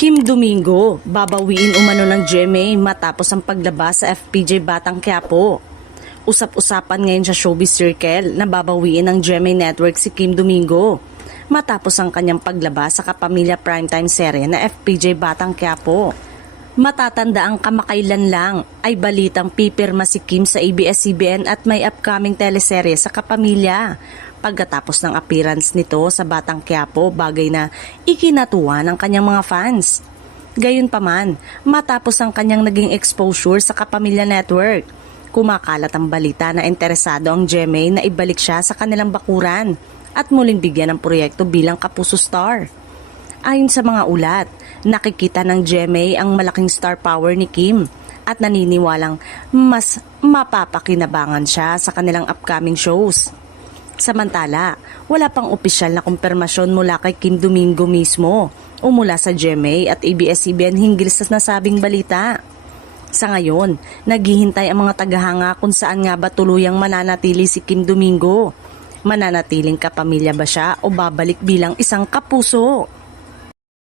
Kim Domingo, babawiin umano ng GMA matapos ang paglabas sa FPJ Batang Quiapo. Usap-usapan ngayon sa showbiz circle na babawiin ng GMA Network si Kim Domingo matapos ang kanyang paglabas sa kapamilya primetime serye na FPJ Batang Quiapo. Matatanda ang kamakailan lang ay balitang pipirma si Kim sa ABS-CBN at may upcoming teleserye sa kapamilya. Pagkatapos ng appearance nito sa Batang Quiapo, bagay na ikinatuwa ng kanyang mga fans. Gayunpaman, matapos ang kanyang naging exposure sa Kapamilya Network, kumakalat ang balita na interesado ang GMA na ibalik siya sa kanilang bakuran at muling bigyan ng proyekto bilang kapuso star. Ayon sa mga ulat, nakikita ng GMA ang malaking star power ni Kim at naniniwalang mas mapapakinabangan siya sa kanilang upcoming shows. Samantala, wala pang opisyal na kumpirmasyon mula kay Kim Domingo mismo o mula sa GMA at ABS-CBN hinggil sa nasabing balita. Sa ngayon, naghihintay ang mga tagahanga kung saan nga ba tuluyang mananatili si Kim Domingo. Mananatiling kapamilya ba siya o babalik bilang isang kapuso?